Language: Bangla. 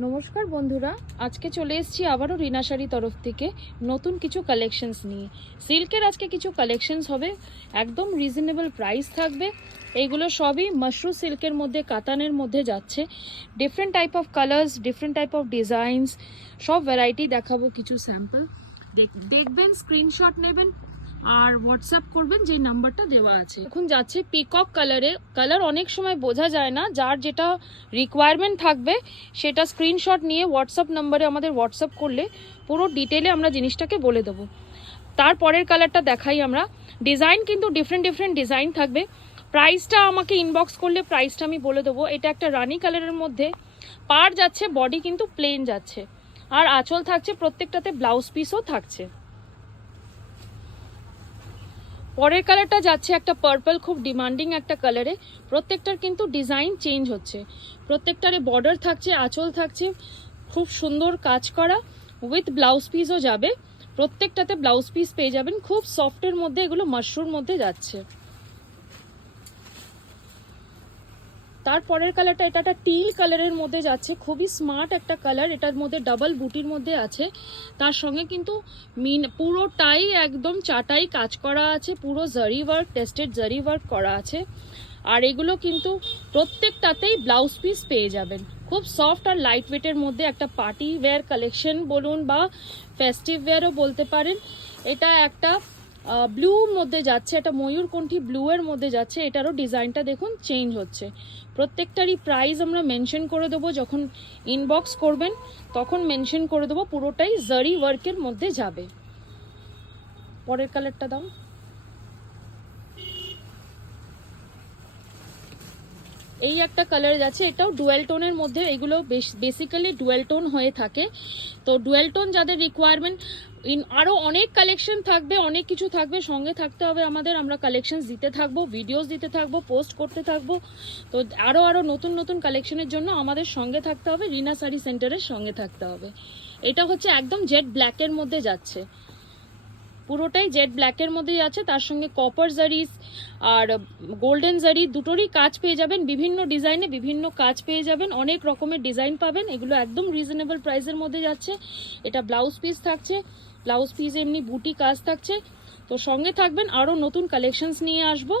নমস্কার বন্ধুরা, আজকে চলে এসেছি আবারও রিনা শাড়ি তরফ থেকে নতুন কিছু কালেকশনস নিয়ে। সিল্কের আজকে কিছু কালেকশনস হবে, একদম রিজনেবল প্রাইস থাকবে। এইগুলো সবই মাশরু সিল্কের মধ্যে, কাতানের মধ্যে যাচ্ছে। Different type of colours, different type of designs, সব ভ্যারাইটি দেখাবো। কিছু স্যাম্পল দেখবেন, স্ক্রিনশট নেবেন আর হোয়াটসঅ্যাপ করবেন, যে নাম্বারটা দেওয়া আছে। এখন যাচ্ছে পিকক কালারে। কালার অনেক সময় বোঝা যায় না, যার যেটা রিকোয়ারমেন্ট থাকবে সেটা স্ক্রিনশট নিয়ে হোয়াটসঅ্যাপ নাম্বারে আমাদের হোয়াটসঅ্যাপ করলে পুরো ডিটেলে আমরা জিনিসটাকে বলে দেবো। তারপরের কালারটা দেখাই আমরা। ডিজাইন কিন্তু ডিফারেন্ট ডিফারেন্ট ডিজাইন থাকবে। প্রাইসটা আমাকে ইনবক্স করলে প্রাইসটা আমি বলে দেবো। এটা একটা রানি কালারের মধ্যে, পার যাচ্ছে, বডি কিন্তু প্লেন যাচ্ছে, আর আঁচল থাকছে, প্রত্যেকটাতে ব্লাউজ পিসও থাকছে। পরের কালারটা যাচ্ছে একটা পার্পল, খুব ডিমান্ডিং একটা কালারে। প্রত্যেকটার কিন্তু ডিজাইন চেঞ্জ হচ্ছে, প্রত্যেকটারে বর্ডার থাকছে, আঁচল থাকছে, খুব সুন্দর কাজ করা, উইথ ব্লাউজ পিসও যাবে। প্রত্যেকটাতে ব্লাউজ পিস পেয়ে যাবেন। খুব সফটের মধ্যে, এগুলো মাশরুর মধ্যে যাচ্ছে। তারপরের কালারটা, এটা একটা টিল কালারের মধ্যে যাচ্ছে, খুবই স্মার্ট একটা কালার। এটার মধ্যে ডাবল বুটির মধ্যে আছে, তার সঙ্গে কিন্তু পুরোটাই একদম চাটাই কাজ করা আছে, পুরো জারি ওয়ার্ক, টেস্টেড জারি ওয়ার্ক করা আছে। আর এগুলো কিন্তু প্রত্যেকটাতেই ব্লাউজ পিস পেয়ে যাবেন। খুব সফট আর লাইট ওয়েটের মধ্যে একটা পার্টি ওয়্যার কালেকশন বলুন বা ফেস্টিভ ওয়্যারও বলতে পারেন। এটা একটা ব্লুর মধ্যে যাচ্ছে, এটা ময়ূরকণ্ঠী ব্লু এর মধ্যে যাচ্ছে। এটারও ডিজাইনটা দেখুন চেঞ্জ হচ্ছে। প্রত্যেকটারই প্রাইস আমরা মেনশন করে দেবো, যখন ইনবক্স করবেন তখন মেনশন করে দেবো। পুরোটাই জারি ওয়ার্কের মধ্যে যাবে। পরের কালারটা দাও। এই একটা কালার যাচ্ছে, এটাও ডুয়েল টোনের মধ্যে। এগুলো বেসিক্যালি ডুয়েল টোন হয়ে থাকে। তো ডুয়েল টোন যাদের রিকোয়ারমেন্ট, আরও অনেক কালেকশন থাকবে, অনেক কিছু থাকবে, সঙ্গে থাকতে হবে আমাদের। আমরা কালেকশনস দিতে থাকবো, ভিডিওস দিতে থাকবো, পোস্ট করতে থাকবো। তো আরও নতুন নতুন কালেকশনের জন্য আমাদের সঙ্গে থাকতে হবে, রিনা শাড়ি সেন্টারের সঙ্গে থাকতে হবে। এটা হচ্ছে একদম জেড ব্ল্যাকের মধ্যে যাচ্ছে, পুরোটাই জেড ব্ল্যাকের মধ্যেই আছে। তার সঙ্গে কপার জারিস আর গোল্ডেন জারি দুটোরই কাজ পেয়ে যাবেন। বিভিন্ন ডিজাইনে বিভিন্ন কাজ পেয়ে যাবেন, অনেক রকমের ডিজাইন পাবেন। এগুলো একদম রিজনেবল প্রাইসের মধ্যে যাচ্ছে। এটা ব্লাউজ পিস থাকছে, ব্লাউজ পিস এমনি বুটি কাজ থাকছে। তো সঙ্গে থাকবেন, আরও নতুন কালেকশনস নিয়ে আসবো।